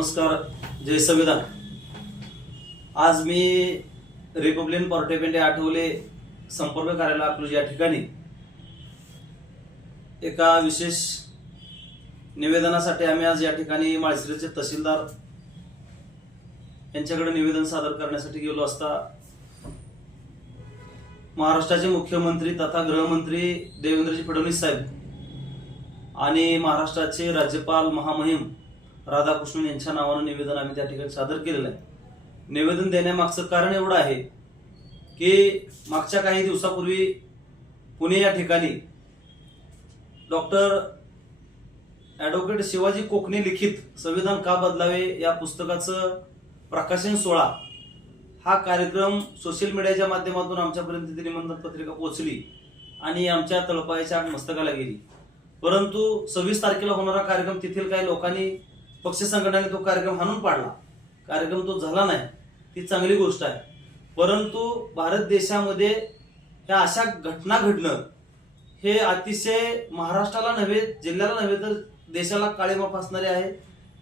नमस्कार जय संविधान. आज मी रिपब्लिकन पार्टिपेंट आठवले संपर्क कार्यालय अकलूज या ठिकाणी. एका विशेष निवेदनासाठी आम्ही आज या ठिकाणी माळशिरसचे तहसीलदार यांच्याकडे निवेदन सादर करण्यासाठी गेलो असता महाराष्ट्राचे मुख्यमंत्री तथा गृहमंत्री देवेंद्रजी फडणवीस साहेब आणि महाराष्ट्राचे राज्यपाल महामहिम राधाकृष्णन यांच्या नावानं निवेदन आम्ही त्या ठिकाणी सादर केलेलं आहे. निवेदन देण्यामागचं कारण एवढं आहे की मागच्या काही दिवसापूर्वी पुणे या ठिकाणी डॉक्टर ॲडव्होकेट शिवाजी कोकणे लिखित संविधान का बदलावे या पुस्तकाचं प्रकाशन सोहळा हा कार्यक्रम सोशल मीडियाच्या माध्यमातून आमच्यापर्यंत ती निमंत्रण पत्रिका पोहोचली आणि आमच्या तळपायाच्या मस्तकाला गेली. परंतु सव्वीस तारखेला होणारा कार्यक्रम तेथील काही लोकांनी पक्ष संघटनाने तो कार्यक्रम हाणून पाडला. कार्यक्रम तो झाला नाही. ती चांगली गोष्ट आहे. परंतु भारत देशामध्ये ह्या अशा घटना घडणं हे अतिशय महाराष्ट्राला नव्हे जिल्ह्याला नव्हे तर देशाला काळीमा फासणारे आहे.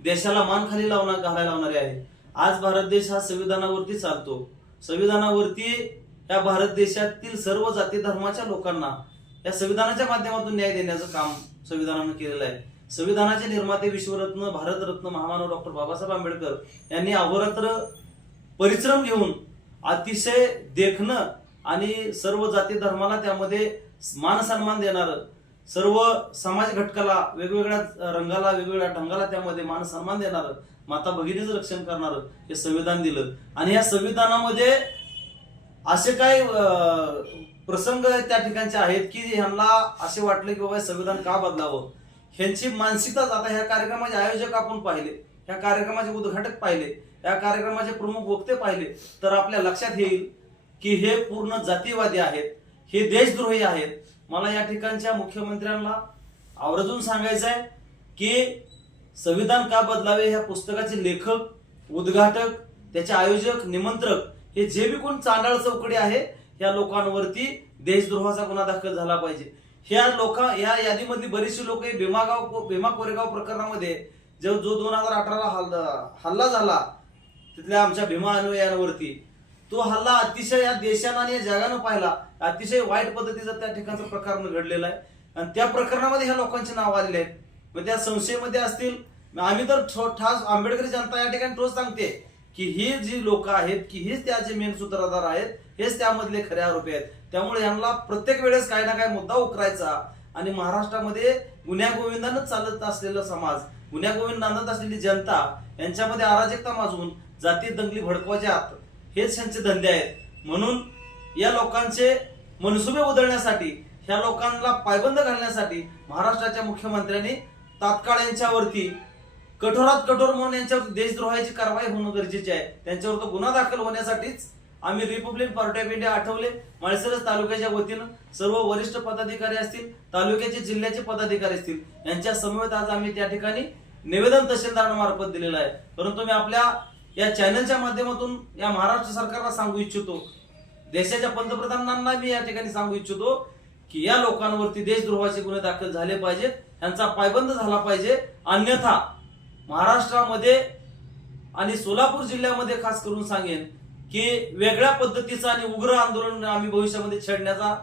देशाला मान खाली लावणार घालायला लावणारे आहे. आज भारत देश हा संविधानावरती चालतो. संविधानावरती या भारत देशातील सर्व जाती धर्माच्या लोकांना या संविधानाच्या माध्यमातून न्याय देण्याचं काम संविधानानं केलेलं आहे. संविधानाचे निर्माते विश्वरत्न भारतरत्न महामानव डॉक्टर बाबासाहेब आंबेडकर यांनी अहोरात्र परिश्रम घेऊन अतिशय देखणं आणि सर्व जाती धर्माला त्यामध्ये मान सन्मान देणारं सर्व समाज घटकाला वेगवेगळ्या रंगाला वेगवेगळ्या ढंगाला त्यामध्ये मान सन्मान देणारं माता भगिनीचं रक्षण करणारं हे संविधान दिलं. आणि या संविधानामध्ये असे काही प्रसंग त्या ठिकाणचे आहेत की ह्यांना असे वाटले की बाबा संविधान का बदलावं? ह्यांची मानसिकताच आता ह्या कार्यक्रमाचे आयोजक आपण पाहिले ह्या कार्यक्रमाचे उद्घाटक पाहिले या कार्यक्रमाचे प्रमुख वक्ते पाहिले तर आपल्या लक्षात येईल की हे पूर्ण जातीवादी आहेत हे देशद्रोही आहेत. मला या ठिकाणच्या मुख्यमंत्र्यांना आवर्जून सांगायचं आहे की संविधान का बदलावे ह्या पुस्तकाचे लेखक उद्घाटक त्याचे आयोजक निमंत्रक हे जे बी कोण चांडाळ चौकडी आहे या लोकांवरती देशद्रोहाचा गुन्हा दाखल झाला पाहिजे. ह्या लोक या यादीमधली बरीचशी लोक भीमागाव भीमा कोरेगाव प्रकरणामध्ये जो जो दोन हजार अठराला हल्ला हल्ला झाला तिथल्या आमच्या भीमा अनुयायांवरती तो हल्ला अतिशय या देशानं आणि या जगानं पाहिला. अतिशय वाईट पद्धतीचा त्या ठिकाणचं प्रकार घडलेलं आहे. आणि त्या प्रकरणामध्ये ह्या लोकांचे नाव आलेले आहेत. मग त्या संशयमध्ये असतील आम्ही तर ठो- ठास आंबेडकरी जनता या ठिकाणी ठोस सांगते की ही जी लोक आहेत की हीच त्याचे मेन सूत्रधार आहेत हेच त्यामधले खरे आरोपी आहेत. त्यामुळे यांना प्रत्येक वेळेस काही ना काही मुद्दा उकरायचा. आणि महाराष्ट्रामध्ये गुन्ह्यागोविंदानं चालत असलेला समाज गुन्ह्यागोविंद नांदत असलेली जनता यांच्यामध्ये अराजकता माजून जाती दंगली भडकवायच्या हेच त्यांचे धंदे आहेत. म्हणून या लोकांचे मनसुबे उधळण्यासाठी ह्या लोकांना पायबंद घालण्यासाठी महाराष्ट्राच्या मुख्यमंत्र्यांनी तात्काळ यांच्यावरती कठोरात कठोर म्हणून यांच्यावर देशद्रोहाची कारवाई होणं गरजेचे आहे. त्यांच्यावर तो गुन्हा दाखल होण्यासाठीच आम्ही republic party of India Athawale. Malsiras तालुक्याच्या वतीनं सर्व वरिष्ठ पदाधिकारी असतील तालुक्याचे जिल्ह्याचे पदाधिकारी असतील यांच्या समवेत आज आम्ही त्या ठिकाणी निवेदन तहसीलदारांमार्फत दिलेलं आहे. परंतु मी आपल्या या चॅनलच्या माध्यमातून या महाराष्ट्र सरकारला सांगू इच्छितो. देशाच्या पंतप्रधानांना मी या ठिकाणी सांगू इच्छितो की या लोकांवरती देशद्रोहाचे गुन्हे दाखल झाले पाहिजेत. यांचा पायबंद झाला पाहिजे. अन्यथा महाराष्ट्रामध्ये आणि सोलापूर जिल्ह्यामध्ये खास करून सांगेन की वेगळ्या पद्धतीचं आणि उग्र आंदोलन आम्ही भविष्यामध्ये छेडण्याचा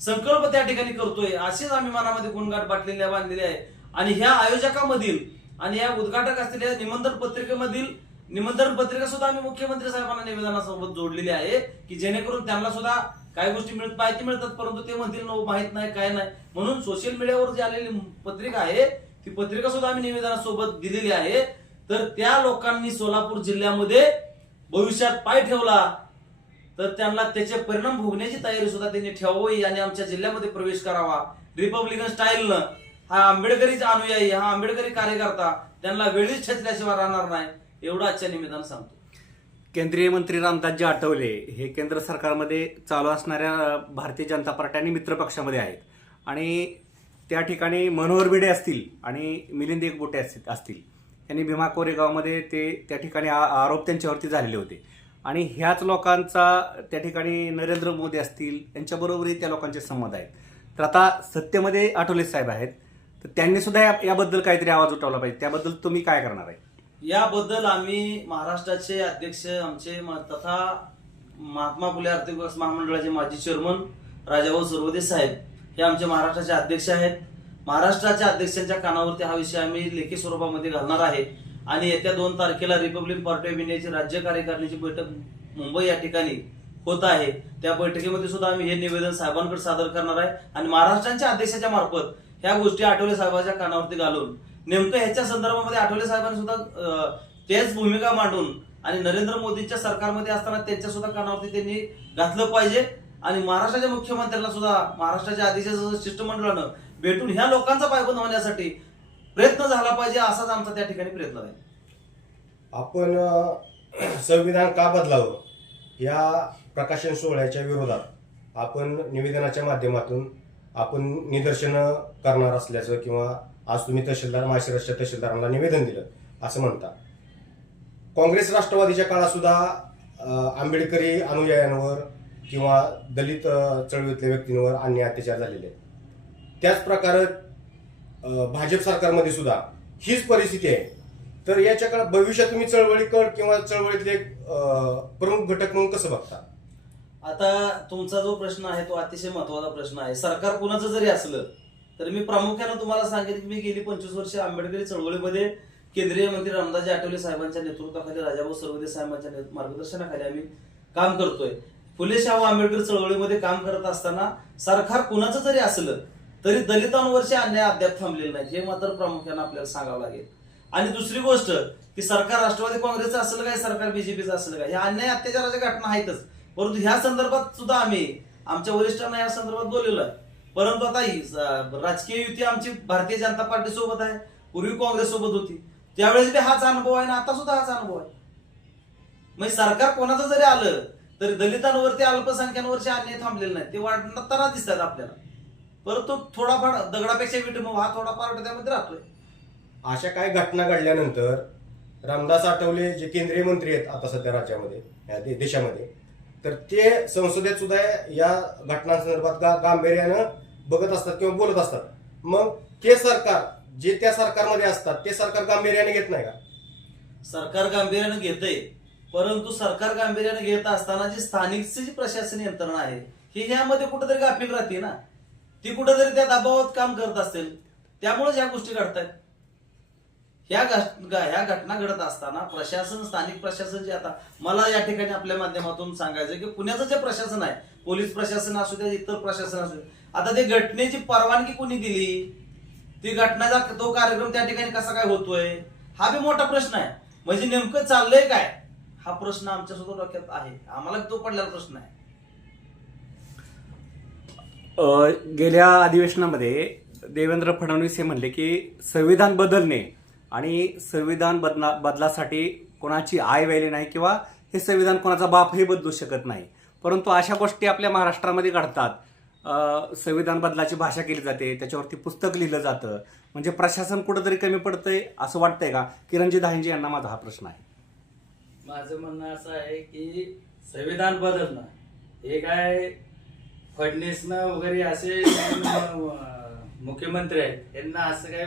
संकल्प त्या ठिकाणी करतोय अशीच आम्ही मनामध्ये गुणगाठ बाटलेल्या बांधलेले आहे. आणि ह्या आयोजकामधील आणि या उद्घाटक असलेल्या निमंत्रण पत्रिकेमधील निमंत्रण पत्रिका सुद्धा आम्ही मुख्यमंत्री साहेबांना निवेदनासोबत जोडलेली आहे की जेणेकरून त्यांना सुद्धा काही गोष्टी मिळत माहिती मिळतात परंतु ते म्हणतील "नो, माहीत नाही काय नाही. म्हणून सोशल मीडियावर जी आलेली पत्रिका आहे ती पत्रिका सुद्धा आम्ही निवेदनासोबत दिलेली आहे. तर त्या लोकांनी सोलापूर जिल्ह्यामध्ये भविष्यात पाय ठेवला तर त्यांना त्याचे परिणाम भोगण्याची तयारी सुद्धा त्यांनी ठेवावी आणि आमच्या जिल्ह्यामध्ये प्रवेश करावा. रिपब्लिकन स्टाईलनं हा आंबेडकरीचा अनुयायी हा आंबेडकरी कार्यकर्ता त्यांना वेळीच छेचल्याशिवाय राहणार नाही एवढं आजच्या निमित्तानं सांगतो. केंद्रीय मंत्री रामदासजी आठवले हे केंद्र सरकारमध्ये चालू असणाऱ्या भारतीय जनता पार्टी आणि मित्रपक्षामध्ये आहेत. आणि त्या ठिकाणी मनोहर भिडे असतील आणि मिलिंद एकबोटे असतील. यांनी भीमा कोरेगावमध्ये ते त्या ठिकाणी आ- आरोप त्यांच्यावरती झालेले होते. आणि ह्याच लोकांचा त्या ठिकाणी नरेंद्र मोदी असतील यांच्याबरोबरही त्या लोकांचे संवाद आहेत. तर आता सत्तेमध्ये आठवले साहेब आहेत. तर त्यांनी सुद्धा या- याबद्दल काहीतरी आवाज उठवला पाहिजे. त्याबद्दल तुम्ही काय करणार आहे? याबद्दल आम्ही महाराष्ट्राचे अध्यक्ष आमचे म- तथा महात्मा फुले आर्थिक विकास महामंडळाचे माजी चेअरमन राजाभाऊ सर्वदे साहेब हे आमचे महाराष्ट्राचे अध्यक्ष आहेत. महाराष्ट्राच्या अध्यक्षांच्या कानावरती हा विषय आम्ही लेखी स्वरूपामध्ये घालणार आहे. आणि येत्या दोन तारखेला रिपब्लिक पार्टी ऑफ इंडियाची राज्य कार्यकारिणीची बैठक मुंबई या ठिकाणी होत आहे. त्या बैठकीमध्ये सुद्धा आम्ही हे निवेदन साहेबांकडे सादर करणार आहे. आणि महाराष्ट्राच्या अध्यक्षाच्या मार्फत ह्या गोष्टी आठवले साहेबांच्या कानावरती घालून नेमकं ह्याच्या संदर्भामध्ये आठवले साहेबांनी सुद्धा तेच भूमिका मांडून आणि नरेंद्र मोदींच्या सरकारमध्ये असताना त्यांच्या सुद्धा कानावरती त्यांनी घातलं पाहिजे. आणि महाराष्ट्राच्या मुख्यमंत्र्यांना सुद्धा महाराष्ट्राच्या आधीच्या शिष्टमंडळानं भेटून ह्या लोकांचा पायबंद होण्यासाठी प्रयत्न झाला पाहिजे असाच आमचा त्या ठिकाणी प्रयत्न आहे. आपण अ, संविधान का बदलावं? या प्रकाशन सोहळ्याच्या विरोधात आपण निवेदनाच्या माध्यमातून आपण निदर्शनं करणार असल्याचं किंवा आज तुम्ही तहसीलदार माशिरसच्या तहसीलदारांना निवेदन दिलं असं म्हणता. काँग्रेस राष्ट्रवादीच्या काळात सुद्धा अ, आंबेडकरी अनुयायांवर किंवा दलित अ, चळवळीतल्या व्यक्तींवर अन्याय अत्याचार झालेले आहेत. त्याच प्रकारे भाजप सरकारमध्ये सुद्धा हीच परिस्थिती आहे. तर याच्याकडे भविष्यात तुम्ही चळवळीकड किंवा चळवळीतले एक, प्रमुख घटक म्हणून कसं बघता? आता तुमचा जो प्रश्न आहे तो अतिशय महत्त्वाचा प्रश्न आहे. सरकार कुणाचं जरी असलं तर मी प्रामुख्यानं तुम्हाला सांगेन की मी गेली पंचवीस वर्ष आंबेडकरी चळवळीमध्ये केंद्रीय मंत्री रामदासजी आठवले साहेबांच्या नेतृत्वाखाली राजाभाऊ सर्वदे साहेबांच्या ने- मार्गदर्शनाखाली आम्ही काम करतोय. फुले शाहू आंबेडकर चळवळीमध्ये काम करत असताना सरकार कुणाचं जरी असलं तरी दलितांवरचे अन्याय अद्याप थांबलेले नाही हे मात्र प्रामुख्यानं आपल्याला सांगावं लागेल. आणि दुसरी गोष्ट की सरकार राष्ट्रवादी काँग्रेसचं असलं काय सरकार बीजेपीचं असेल काय ह्या अन्याय अत्याचाराच्या घटना आहेतच. परंतु ह्या संदर्भात सुद्धा आम्ही आमच्या वरिष्ठांना या संदर्भात बोललेलो आहे. परंतु आता ही राजकीय युती आमची भारतीय जनता पार्टी सोबत आहे. पूर्वी काँग्रेस सोबत होती. त्यावेळेस बी हाच अनुभव आहे ना आता सुद्धा हाच अनुभव आहे. म्हणजे सरकार कोणाचं जरी आलं तरी दलितांवरती अल्पसंख्यांवरचे अन्याय थांबलेले नाही ते वाढताना दिसतात आपल्याला. परंतु थोडाफार दगडापेक्षा विटंब हा थोडाफार त्यामध्ये राहतोय. अशा काय घटना घडल्यानंतर रामदास आठवले जे केंद्रीय मंत्री आहेत आता सध्या राज्यामध्ये देशामध्ये तर ते संसदेत सुद्धा या घटनांसंदर्भात गा गांभीर्यानं बघत असतात किंवा बोलत असतात. मग ते सरकार जे त्या सरकारमध्ये असतात ते सरकार गांभीर्याने घेत नाही का? सरकार गांभीर्यानं घेतंय परंतु सरकार गांभीर्यानं घेत असताना जी स्थानिकची जी प्रशासन यंत्रणा आहे ही ह्यामध्ये कुठेतरी गाफील राहते ना. ती कुठेतरी त्या दबावात काम करत असेल. त्यामुळेच ह्या गोष्टी घडतायत. ह्या ह्या घटना घडत असताना प्रशासन स्थानिक प्रशासन जे आता मला या ठिकाणी आपल्या माध्यमातून सांगायचं की पुण्याचं जे प्रशासन आहे पोलीस प्रशासन असू द्या इतर प्रशासन असू द्या आता ते घटनेची परवानगी कोणी दिली? ती घटनेचा तो कार्यक्रम त्या ठिकाणी कसा काय होतोय? हा बी मोठा प्रश्न आहे. म्हणजे नेमकं चाललंय काय? हा प्रश्न आमच्यासोबत डोक्यात आहे. आम्हाला तो पडलेला प्रश्न आहे. गेल्या अधिवेशनामध्ये देवेंद्र फडणवीस हे म्हणले की संविधान बदलणे आणि संविधान बदला बदलासाठी कोणाची आय व्हायली नाही किंवा हे संविधान कोणाचा बापही बदलू शकत नाही. परंतु अशा गोष्टी आपल्या महाराष्ट्रामध्ये घडतात. संविधान बदलाची भाषा केली जाते त्याच्यावरती पुस्तक लिहिलं जातं. म्हणजे प्रशासन कुठंतरी कमी पडतंय असं वाटतंय का? किरणजी दाहिंजी यांना माझा हा प्रश्न आहे. माझं म्हणणं असं आहे की संविधान बदलणं हे काय फडणीसनं वगैरे असे मुख्यमंत्री आहेत यांना असं काय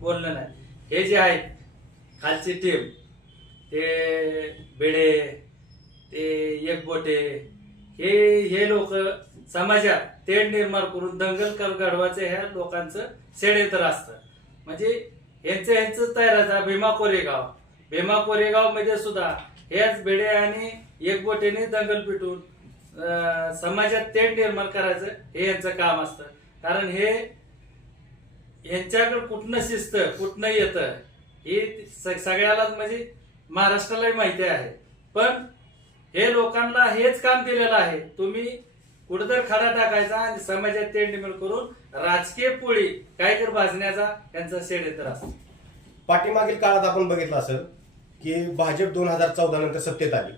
बोलणं नाही. हे जे आहेत खालची टीम ते बेडे ते एकबोटे हे हे लोक समाजात तेढ निर्माण करून दंगल कर घडवायचं ह्या लोकांचं षडयंत्र असतं. म्हणजे यांचं यांचं असतं भीमा कोरेगाव भीमा कोरेगावमध्ये सुद्धा हेच बेडे आणि एकबोटेने दंगल पिटून समाजात तेढ निर्माण करायचं हे यांचं काम असतं. कारण हे यांच्याकडे कुठनं शिस्त कुठनं येतं हे सगळ्यालाच म्हणजे महाराष्ट्रालाही माहिती आहे. पण हे लोकांना हेच काम दिलेलं आहे. तुम्ही कुठंतर खडा टाकायचा आणि समाजात तेढ निर्माण करून राजकीय पोळी काय तर भाजण्याचा यांचा षडयंत्र असतो पाठीमागील काळात आपण बघितलं असेल की भाजप दोन हजार चौदा नंतर सत्तेत आली.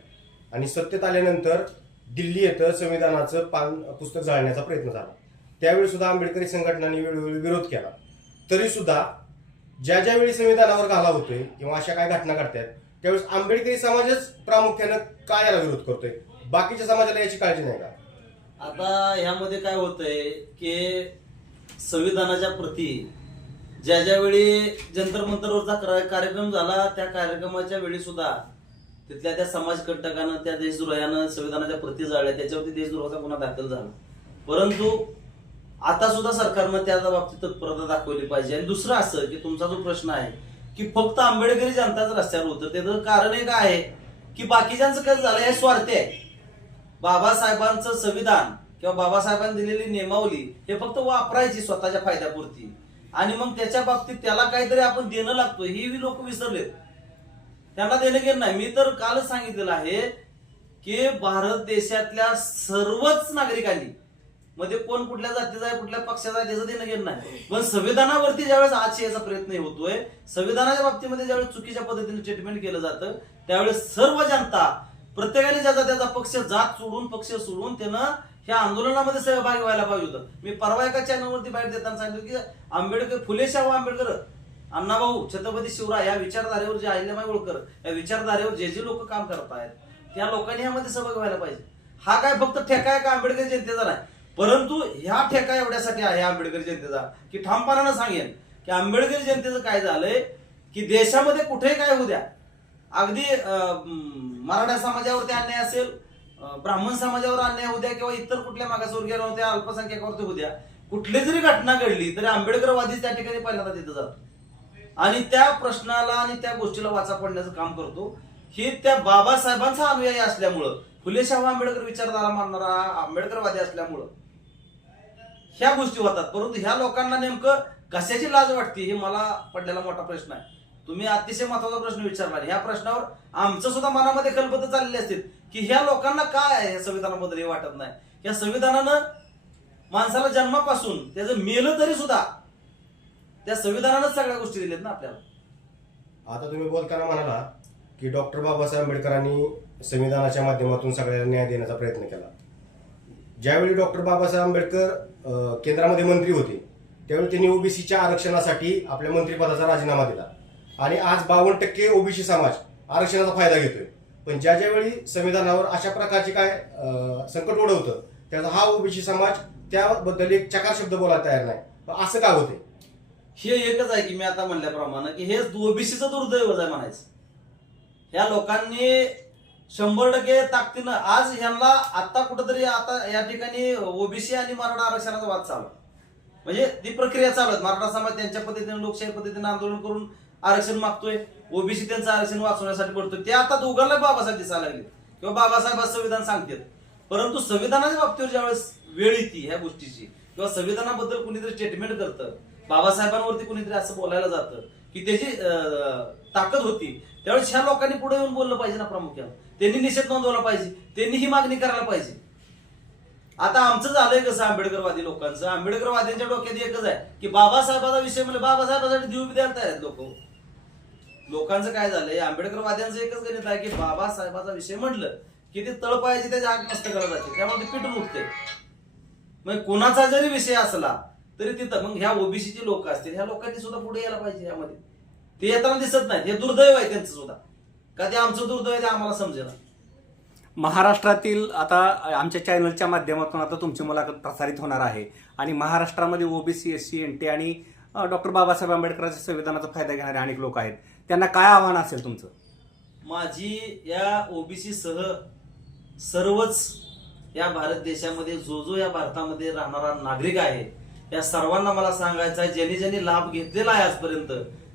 आणि सत्तेत आल्यानंतर दिल्ली येथं संविधानाचं पान पुस्तक जाळण्याचा प्रयत्न झाला. त्यावेळी सुद्धा आंबेडकरी संघटनांनी वेळोवेळी विरोध केला. तरी सुद्धा ज्या ज्या वेळी संविधानावर घाला होतोय किंवा अशा काय घटना घडतात त्यावेळेस आंबेडकरी समाजच प्रामुख्यानं काय याला विरोध करतोय? बाकीच्या समाजाला याची काळजी नाही का? आता ह्यामध्ये काय होतंय की संविधानाच्या प्रती ज्या ज्यावेळी जंतर मंतरवरचा कार्यक्रम झाला त्या कार्यक्रमाच्या वेळी सुद्धा तिथल्या त्या समाजकंटकानं त्या देशद्रोह्यानं संविधानाच्या प्रती जाळल्या त्याच्यावरती देशद्रोहाचा गुन्हा दाखल झाला. परंतु आता सुद्धा सरकारनं त्या बाबतीत तत्परता दाखवली पाहिजे. आणि दुसरं असं की तुमचा जो प्रश्न आहे की फक्त आंबेडकरी जनताच रस्त्यावर होतं त्याचं कारण एक आहे की बाकीच्यांचं काय झालं हे स्वार्थी आहे. बाबासाहेबांचं संविधान किंवा बाबासाहेबांनी दिलेली नियमावली हे फक्त वापरायची स्वतःच्या फायद्यापुरती. आणि मग त्याच्या बाबतीत त्याला काहीतरी आपण देणं लागतो हेही लोक विसरलेत. त्यांना देणं गेलं नाही. मी तर कालच सांगितलेलं आहे की भारत देशातल्या सर्वच नागरिकांनी मध्ये कोण कुठल्या जातीचा आहे कुठल्या पक्षाचा आहे त्याचं देणं गेलं नाही. पण संविधानावरती ज्यावेळेस आज याचा प्रयत्न होतोय संविधानाच्या बाबतीमध्ये ज्यावेळेस चुकीच्या पद्धतीने ट्रीटमेंट केलं जातं त्यावेळेस सर्व जनता प्रत्येकाने ज्याचा त्याचा पक्ष जात सोडून पक्ष सोडून त्यानं ह्या आंदोलनामध्ये सहभागी व्हायला पाहिजे होतं. मी परवा एका चॅनलवरती बाहेर देताना सांगितलं की आंबेडकर फुले शाहू आंबेडकर अण्णाभाऊ छत्रपती शिवराय या विचारधारेवर जे अहिल्यामाई होळकर या विचारधारेवर जे जे लोक काम करत आहेत त्या लोकांनी यामध्ये सहभाग व्हायला पाहिजे. हा काय फक्त ठेका आहे का आंबेडकर जनतेचा नाही? परंतु ह्या ठेका एवढ्यासाठी आहे आंबेडकर जनतेचा की ठामपणानं सांगेन की आंबेडकर जनतेचं काय झालंय की देशामध्ये कुठेही काय होऊ द्या. अगदी मराठा समाजावरती अन्याय असेल ब्राह्मण समाजावर अन्याय होऊ द्या किंवा इतर कुठल्या मागासवर्गीयांवर होत्या अल्पसंख्याकावरती होऊ द्या कुठली जरी घटना घडली तरी आंबेडकरवादी त्या ठिकाणी पहिल्यांदा तिथं जातो. आणि त्या प्रश्नाला आणि त्या गोष्टीला वाचा पडण्याचं काम करतो. हे त्या बाबासाहेबांचा अनुयायी असल्यामुळं फुले शाहू आंबेडकर विचारधारा मानणारा आंबेडकरवादी असल्यामुळं ह्या गोष्टी होतात. परंतु ह्या लोकांना नेमकं कशाची लाज वाटते हे मला पडलेला मोठा प्रश्न आहे. तुम्ही अतिशय महत्त्वाचा प्रश्न विचारला ह्या प्रश्नावर आमचं सुद्धा मनामध्ये कल्पत चाललेली असतील की ह्या लोकांना काय आहे या संविधानाबद्दल हे वाटत नाही. या संविधानानं माणसाला जन्मापासून त्याचं मेलं तरी सुद्धा त्या संविधानानंच सगळ्या गोष्टी दिल्यात ना आपल्याला. आता तुम्ही बोलताना म्हणाला की डॉक्टर बाबासाहेब आंबेडकरांनी संविधानाच्या माध्यमातून सगळ्यांना न्याय देण्याचा प्रयत्न केला. ज्यावेळी डॉक्टर बाबासाहेब आंबेडकर अं, केंद्रामध्ये मंत्री होते त्यावेळी त्यांनी ओबीसीच्या आरक्षणासाठी आपल्या मंत्रिपदाचा राजीनामा दिला. आणि आज बावन्न टक्के ओबीसी समाज आरक्षणाचा फायदा घेतोय. पण ज्या ज्यावेळी संविधानावर अशा प्रकारचे काय अं, संकट ओढवतं त्याचा हा ओबीसी समाज त्याबद्दल एक चकार शब्द बोलायला तयार नाही. पण असं का होते हे एकच आहे की मी आता म्हणल्याप्रमाणे की हेच ओबीसीचं दुर्दैवच आहे म्हणायचं. ह्या लोकांनी शंभर टक्के ताकदीनं आज ह्यांना आता कुठंतरी आता या ठिकाणी ओबीसी आणि मराठा आरक्षणाचा वाद चालू. म्हणजे ती प्रक्रिया चालू आहे. मराठा समाज त्यांच्या पद्धतीने लोकशाही पद्धतीने आंदोलन करून आरक्षण मागतोय. ओबीसी त्यांचं आरक्षण वाचवण्यासाठी पडतोय. ते आता दोघांना बाबासाहेब दिसायला लागले किंवा बाबासाहेब संविधान सांगतात. परंतु संविधानाच्या बाबतीवर ज्यावेळेस वेळ येते ह्या गोष्टीची किंवा संविधानाबद्दल कुणीतरी स्टेटमेंट करतं बाबासाहेबांवरती कुणीतरी असं बोलायला जातं की त्याची ताकद होती त्यावेळेस ह्या लोकांनी पुढे येऊन बोललं पाहिजे ना प्रामुख्यानं. त्यांनी निषेध नोंदवला पाहिजे. त्यांनी ही मागणी करायला पाहिजे. आता आमचं झालंय कसं आंबेडकरवादी लोकांचं? आंबेडकरवाद्यांच्या डोक्यात एकच आहे की बाबासाहेबाचा विषय म्हणजे बाबासाहेबासाठी जीव बी द्यायला तयार आहेत लोक. लोकांचं काय झालंय? आंबेडकरवाद्यांचं एकच गणित आहे की बाबासाहेबाचा विषय म्हटलं की ते तळपायाची त्याच्या आग मस्त करत जाते. त्यामुळे ते पिटून उठते मग कोणाचा जरी विषय असला तरी तिथं मग ह्या ओबीसीची लोक असतील ह्या लोकांनी सुद्धा पुढे यायला पाहिजे यामध्ये. ते येताना दिसत नाही हे दुर्दैव आहे त्यांचं सुद्धा. का ते आमचं दुर्दैव आहे ते आम्हाला समजेल महाराष्ट्रातील आता आमच्या चॅनलच्या माध्यमातून आता तुमची मुलाखत प्रसारित होणार आहे. आणि महाराष्ट्रामध्ये OBC S C N T आणि डॉक्टर बाबासाहेब आंबेडकरांच्या संविधानाचा फायदा घेणारे अनेक लोक आहेत. त्यांना काय आव्हान असेल तुमचं? माझी या ओबीसी सह सर्वच या भारत देशामध्ये जो जो या भारतामध्ये राहणारा नागरिक आहे या सर्वांना मला सांगायचं आहे ज्यांनी ज्यांनी लाभ घेतलेला आहे आजपर्यंत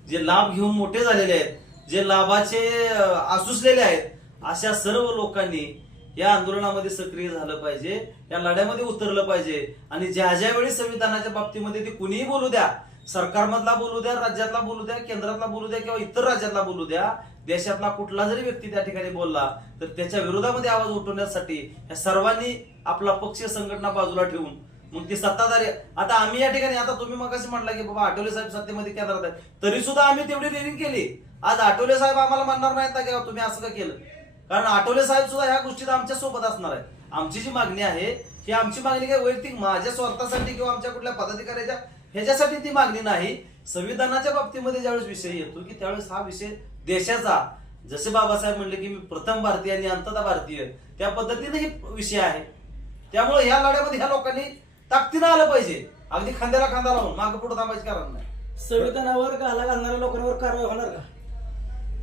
जे लाभ घेऊन मोठे झालेले आहेत जे लाभाचे आसुसलेले आहेत अशा सर्व लोकांनी या आंदोलनामध्ये सक्रिय झालं पाहिजे या लढ्यामध्ये उतरलं पाहिजे. आणि ज्या ज्या वेळी संविधानाच्या बाबतीमध्ये ते कुणीही बोलू द्या सरकारमधला बोलू द्या राज्यातला बोलू द्या केंद्रातला बोलू द्या किंवा इतर राज्यातला बोलू द्या देशातला कुठला जरी व्यक्ती त्या ठिकाणी बोलला तर त्याच्या विरोधामध्ये आवाज उठवण्यासाठी या सर्वांनी आपला पक्ष संघटना बाजूला ठेवून मग ती सत्ताधारी आता आम्ही या ठिकाणी आता तुम्ही मग असं म्हटलं की बाबा आठवले साहेब सत्तेमध्ये केंद्रात आहे तरी सुद्धा आम्ही तेवढी रिनिंग केली. आज आठवले साहेब आम्हाला म्हणणार नाहीत ना तुम्ही असं का केलं? कारण आठवले साहेब सुद्धा ह्या गोष्टीत आमच्यासोबत असणार आहे आमची जी मागणी आहे ही आमची मागणी काय वैयक्तिक माझ्या स्वार्थासाठी किंवा आमच्या कुठल्या पदाधिकाऱ्याच्या ह्याच्यासाठी ती मागणी नाही. संविधानाच्या बाबतीमध्ये ज्यावेळेस विषय येतो की त्यावेळेस हा विषय देशाचा जसे बाबासाहेब म्हणले की मी प्रथम भारतीय आणि अंतदा भारतीय त्या पद्धतीने हे विषय आहे. त्यामुळे ह्या लढ्यामध्ये ह्या लोकांनी ताकदीनं आलं पाहिजे. अगदी खांद्याला खांदा लावून मागे पुढे थांबायचे कारण नाही. संविधानावर घाला घालणाऱ्या लोकांवर कारवाई होणार का?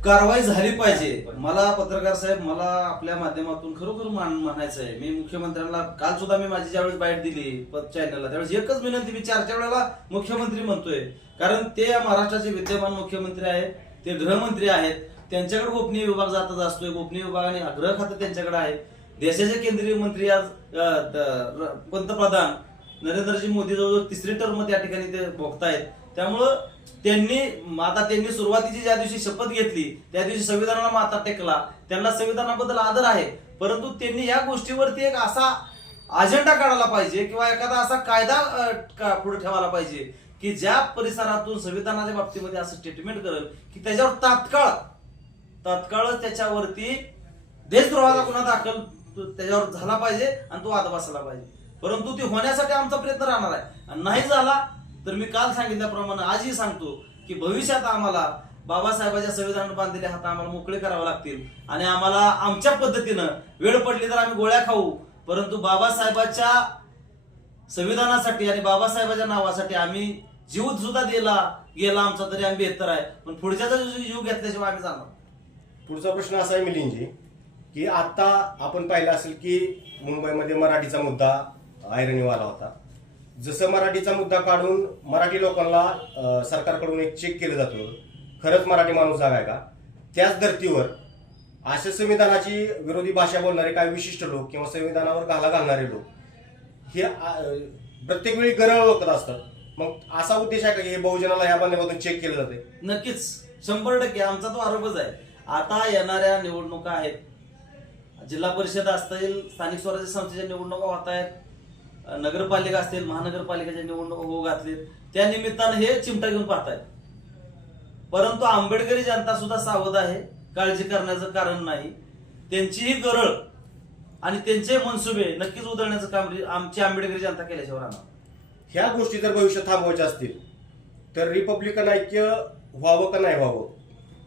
कारवाई झाली पाहिजे. मला पत्रकार साहेब मला आपल्या माध्यमातून खरोखर मान म्हणायचं आहे मी मुख्यमंत्र्यांना काल सुद्धा मी माझी ज्यावेळेस बाईट दिली चॅनलला त्यावेळेस एकच विनंती मी चार चार वेळेला मुख्यमंत्री म्हणतोय. कारण ते महाराष्ट्राचे विद्यमान मुख्यमंत्री आहेत ते गृहमंत्री आहेत त्यांच्याकडे गोपनीय विभाग जातच असतोय. गोपनीय विभागाने गृह खातं त्यांच्याकडे आहे. देशाचे केंद्रीय मंत्री आज पंतप्रधान नरेंद्रजी मोदी जवळजवळ तिसरी टर्म त्या ठिकाणी ते भोगतायत. त्यामुळं त्यांनी आता त्यांनी सुरुवातीची ज्या दिवशी शपथ घेतली त्या दिवशी संविधानाला माता टेकला. त्यांना संविधानाबद्दल आदर आहे. परंतु त्यांनी या गोष्टीवरती एक असा अजेंडा काढायला पाहिजे किंवा एखादा असा कायदा का- पुढे ठेवायला पाहिजे की ज्या परिसरातून संविधानाच्या बाबतीमध्ये असं स्टेटमेंट करेल की त्याच्यावर तात्काळ तात्काळच त्याच्यावरती देशद्रोहाचा गुन्हा दाखल त्याच्यावर झाला पाहिजे आणि तो आद बसला पाहिजे. परंतु ते होण्यासाठी आमचा प्रयत्न राहणार आहे. आणि नाही झाला तर मी काल सांगितल्याप्रमाणे आजही सांगतो की भविष्यात आम्हाला बाबासाहेबांच्या संविधान बांधलेले हात आम्हाला मोकळे करावे लागतील. आणि आम्हाला आमच्या पद्धतीनं वेळ पडली तर आम्ही गोळ्या खाऊ. परंतु बाबासाहेबाच्या संविधानासाठी आणि बाबासाहेबाच्या नावासाठी आम्ही जीव सुद्धा दिला गेला आमचा तरी आम्ही बेहतर आहे. पण पुढच्याचा जीव घेतल्याशिवाय आम्ही जाणार पुढचा प्रश्न असा आहे मिलिंदजी की आता आपण पाहिलं असेल की मुंबईमध्ये मराठीचा मुद्दा ऐरणीवाला होता. जसं मराठीचा मुद्दा काढून मराठी लोकांना सरकारकडून एक चेक केलं जातं. खरंच मराठी माणूस जागा आहे का? त्याच धर्तीवर अशा संविधानाची विरोधी भाषा बोलणारे काही विशिष्ट लोक किंवा संविधानावर घाला घालणारे लोक हे प्रत्येक वेळी गरळ ओळखत असतात. मग असा उद्देश आहे का की हे बहुजनाला ह्या माध्यमातून चेक केलं जाते नक्कीच. शंभर टक्के. आमचा तो आरोपच आहे. आता येणाऱ्या निवडणुका आहेत. जिल्हा परिषद असतील स्थानिक स्वराज्य संस्थेच्या निवडणुका होत आहेत. नगरपालिका असतील महानगरपालिकेच्या निवडणुका होऊ घातलीत त्या निमित्तानं हे चिमटा घेऊन पाहतायत. परंतु आंबेडकरी जनता सुद्धा सावध आहे काळजी करण्याचं कारण नाही. त्यांचीही गरळ आणि त्यांचे मनसुबे नक्कीच उधळण्याचं काम आमची आंबेडकरी जनता केल्याशिवाय राहणार ह्या गोष्टी जर भविष्यात थांबवायच्या असतील तर रिपब्लिकन ऐक्य व्हावं का नाही व्हावं?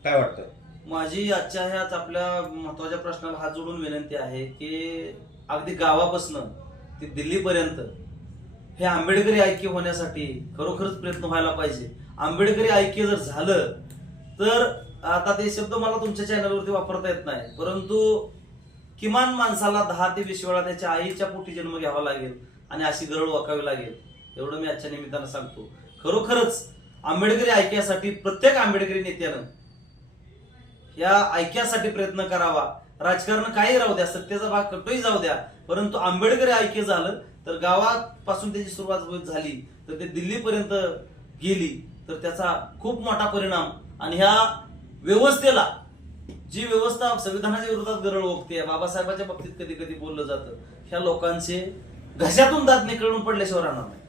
काय वाटतं? माझी आजच्या ह्याच आपल्या महत्त्वाच्या प्रश्नाला हात जोडून विनंती आहे की अगदी गावापासनं ते दिल्लीपर्यंत हे आंबेडकरी ऐक्य होण्यासाठी खरोखरच प्रयत्न व्हायला पाहिजे. आंबेडकरी ऐक्य जर झालं तर आता ते शब्द मला तुमच्या चॅनलवरती वापरता येत नाही. परंतु किमान माणसाला दहा ते वीस वेळा त्याच्या आईच्या पोटी जन्म घ्यावा लागेल आणि अशी गरळ वाकावी लागेल एवढं मी आजच्या निमित्तानं सांगतो. खरोखरच आंबेडकरी ऐक्यासाठी प्रत्येक आंबेडकरी नेत्यानं या ऐक्यासाठी प्रयत्न करावा. राजकारण काही राहू द्या सत्तेचा भाग कटोही जाऊ द्या. परंतु आंबेडकरी ऐक्य झालं तर गावापासून त्याची सुरुवात होत झाली तर ते दिल्लीपर्यंत गेली तर त्याचा खूप मोठा परिणाम. आणि ह्या व्यवस्थेला जी व्यवस्था संविधानाच्या विरोधात गरळ ओकते बाबासाहेबांच्या बाबतीत कधी कधी बोललं जातं ह्या लोकांचे घशातून दात निकळून पडल्याशिवाय राहणार नाही.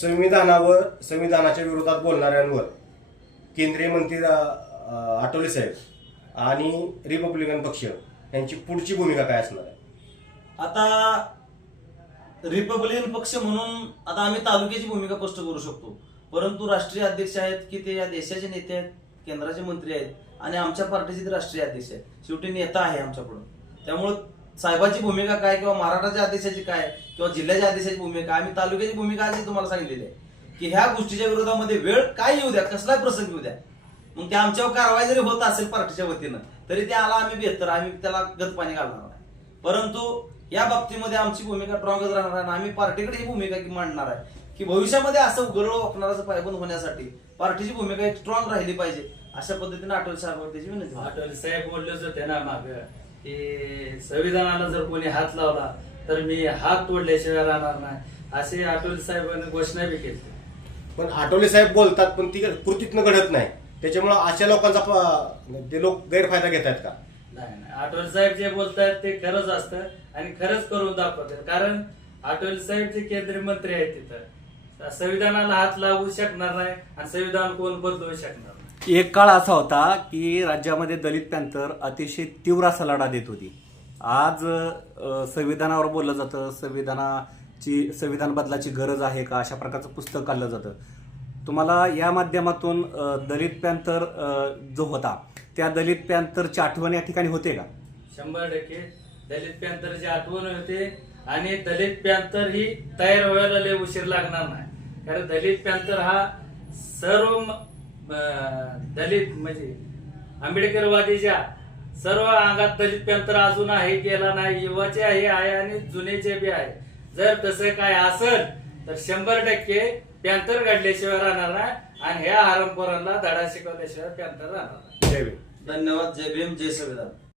संविधानावर संविधानाच्या विरोधात बोलणाऱ्यांवर केंद्रीय मंत्री अ, आठवले साहेब आणि रिपब्लिकन पक्ष यांची पुढची भूमिका काय असणार आहे? आता रिपब्लिकन पक्ष म्हणून आता आम्ही तालुक्याची भूमिका स्पष्ट करू शकतो. परंतु राष्ट्रीय अध्यक्ष आहेत की ते या देशाचे नेते आहेत केंद्राचे मंत्री आहेत आणि आमच्या पार्टीचे ते राष्ट्रीय अध्यक्ष आहेत. शेवटी नेता आहे आमच्याकडून. त्यामुळं साहेबाची भूमिका काय किंवा महाराष्ट्राच्या अध्यक्षाची काय किंवा जिल्ह्याच्या अध्यक्षाची भूमिका आम्ही तालुक्याची भूमिका आधी तुम्हाला सांगितलेली आहे. की ह्या गोष्टीच्या विरोधामध्ये वेळ काय येऊ द्या कसलाही प्रसंग येऊ द्या. मग त्या आमच्यावर कारवाई जरी होत असेल पार्टीच्या वतीनं तरी ते आला आम्ही बेहतर आम्ही त्याला गत पाणी घालणार नाही. परंतु या बाबतीमध्ये आमची भूमिका स्ट्रॉंगच राहणार आहे आणि आम्ही पार्टीकडे ही भूमिका की मांडणार आहे. की भविष्यामध्ये असं गरळ वापरणाराचं पायबंद होण्यासाठी पार्टीची भूमिका एक स्ट्रॉंग राहिली पाहिजे अशा पद्धतीने आठवले साहेब त्याची विनंती. आठवले साहेब बोललेच होते ना माग की संविधानाला जर कोणी हात लावला तर मी हात तोडल्याशिवाय राहणार नाही. असे आठवले साहेबांनी घोषणा बी केली. पण आठवले साहेब बोलतात पण ती कृतीतनं घडत नाही. त्याच्यामुळं अशा लोकांचा प- ते लोक गैरफायदा घेत आहेत का? नाही नाही. आठवले साहेब जे बोलतायत ते खरंच असतं आणि खरंच करून दाखवतात. कारण आठवले साहेब जे केंद्रीय मंत्री आहेत तिथं संविधानाला हात लावू शकणार नाही आणि संविधान कोण बदलू शकणार नाही. एक काळ असा होता की राज्यामध्ये दलित पॅंथर अतिशय तीव्र असा लढा देत होती. आज अ, संविधानावर बोललं जातं संविधानाची संविधान बदलाची गरज आहे का? अशा प्रकारचं पुस्तक काढलं जातं. तुम्हाला या माध्यमातून दलित पॅंथर जो होता त्या दलित पॅंथरची आठवण या ठिकाणी होते का? शंभर टक्के. दलित पॅंथरची आठवण होते आणि दलित पॅंथर ही तयार व्हायला लय उशीर लागणार नाही. कारण दलित पॅंथर हा सर्व दलित म्हणजे आंबेडकरवादीच्या सर्व अंगात दलित पॅंतर अजून आहे गेला नाही युवाचे हे आहे आणि जुनेचे बी आहे. जर तसं काय असेल तर शंभर टक्के पॅंतर काढल्याशिवाय राहणार नाही आणि ह्या हरमखोरांना धडा शिकवल्याशिवाय पॅंतर राहणार नाही. जय भीम. धन्यवाद. जय भीम. जय संविधान